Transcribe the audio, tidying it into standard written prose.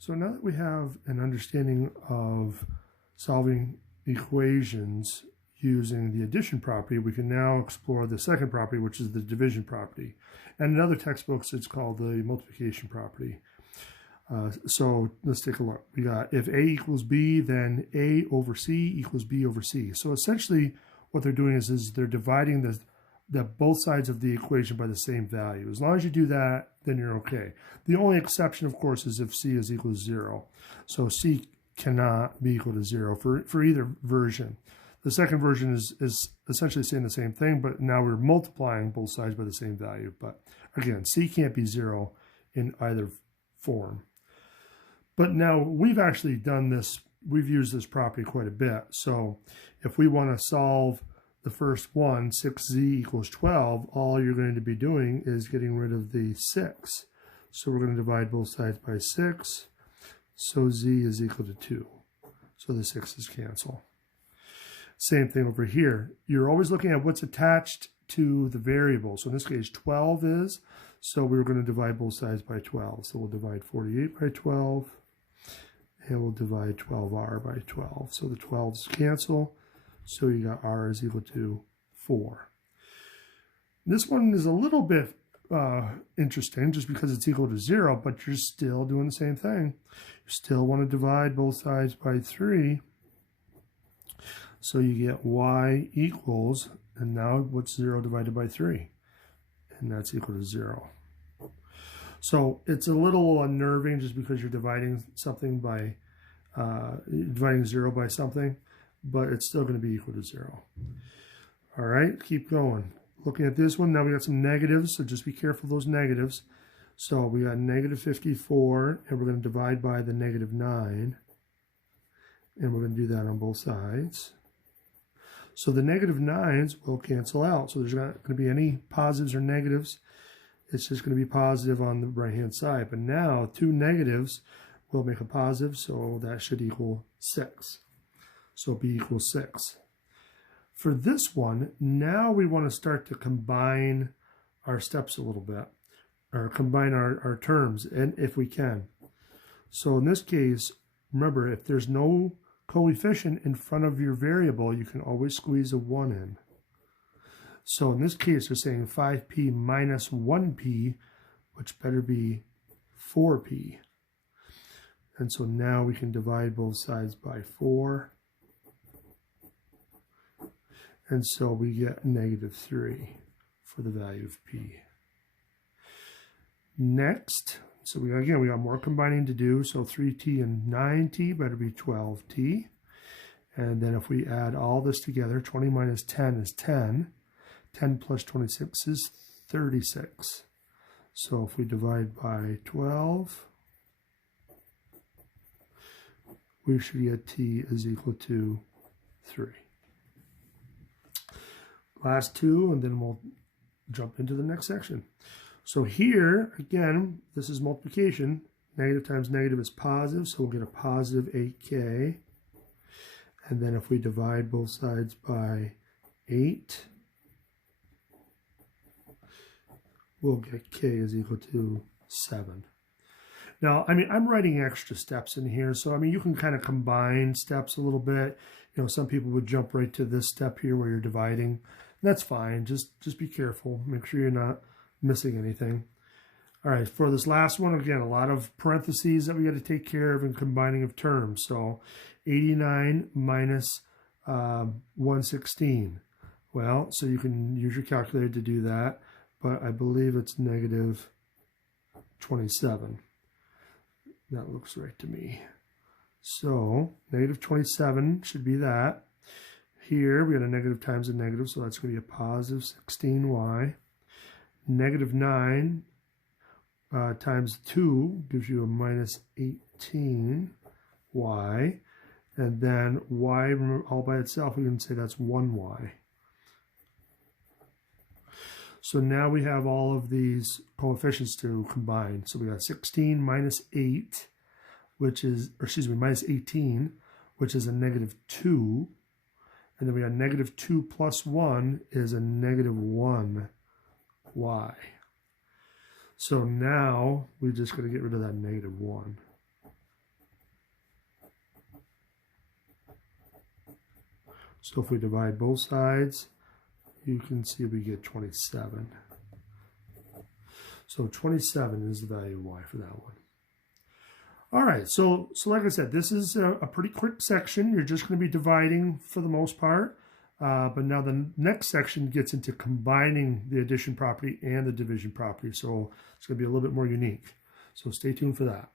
So now that we have an understanding of solving equations using the addition property, we can now explore the second property, which is the division property. And in other textbooks, it's called the multiplication property. So let's take a look. We got if A equals B, then A over C equals B over C. So essentially what they're doing is they're dividing the both sides of the equation by the same value. As long as you do that, then you're okay. The only exception, of course, is if C is equal to 0. So C cannot be equal to 0 for either version. The second version is essentially saying the same thing, but now we're multiplying both sides by the same value. But again, C can't be 0 in either form. But now we've actually done this, we've used this property quite a bit. So if we want to solve the first one, 6z equals 12, all you're going to be doing is getting rid of the 6. So we're going to divide both sides by 6. So z is equal to 2. So the 6's cancel. Same thing over here. You're always looking at what's attached to the variable. So in this case, 12 is. So we're going to divide both sides by 12. So we'll divide 48 by 12. And we'll divide 12r by 12. So the 12's cancel. So you got r is equal to 4. This one is a little bit interesting just because it's equal to 0, but you're still doing the same thing. You still want to divide both sides by 3. So you get y equals, and now what's 0 divided by 3? And that's equal to 0. So it's a little unnerving just because you're dividing something by, dividing 0 by something, but it's still going to be equal to 0. All right, keep going. Looking at this one, now we got some negatives, so just be careful of those negatives. So we got negative 54, and we're going to divide by the negative 9, and we're going to do that on both sides. So the negative 9's will cancel out, so there's not going to be any positives or negatives. It's just going to be positive on the right-hand side. But now 2 negatives will make a positive, so that should equal 6. So B equals 6. For this one, now we want to start to combine our steps a little bit, or combine our terms, and if we can. So in this case, remember, if there's no coefficient in front of your variable, you can always squeeze a 1 in. So in this case, they're saying 5p minus 1p, which better be 4p. And so now we can divide both sides by 4. And so we get negative 3 for the value of p. Next, so we got more combining to do. So 3t and 9t better be 12t. And then if we add all this together, 20 minus 10 is 10. 10 plus 26 is 36. So if we divide by 12, we should get t is equal to 3. Last two, and then we'll jump into the next section. So here, again, this is multiplication. Negative times negative is positive, so we'll get a positive 8k. And then if we divide both sides by 8, we'll get k is equal to 7. Now, I mean, I'm writing extra steps in here, so I mean, you can kind of combine steps a little bit. You know, some people would jump right to this step here where you're dividing. That's fine. Just be careful. Make sure you're not missing anything. All right, for this last one, again, a lot of parentheses that we got to take care of and combining of terms. So 89 minus 116. Well, so you can use your calculator to do that, but I believe it's negative 27. That looks right to me. So negative 27 should be that. Here we got a negative times a negative, so that's going to be a positive 16y. Negative 9 times 2 gives you a minus 18y. And then y all by itself, we can say that's 1y. So now we have all of these coefficients to combine. So we got 16 minus 8, which is, or excuse me, minus 18, which is a negative 2. And then we got negative 2 plus 1 is a negative 1y. So now we just got to get rid of that negative 1. So if we divide both sides, you can see we get 27. So 27 is the value of y for that one. All right, so like I said, this is a pretty quick section. You're just going to be dividing for the most part. But now the next section gets into combining the addition property and the division property. So it's going to be a little bit more unique. So stay tuned for that.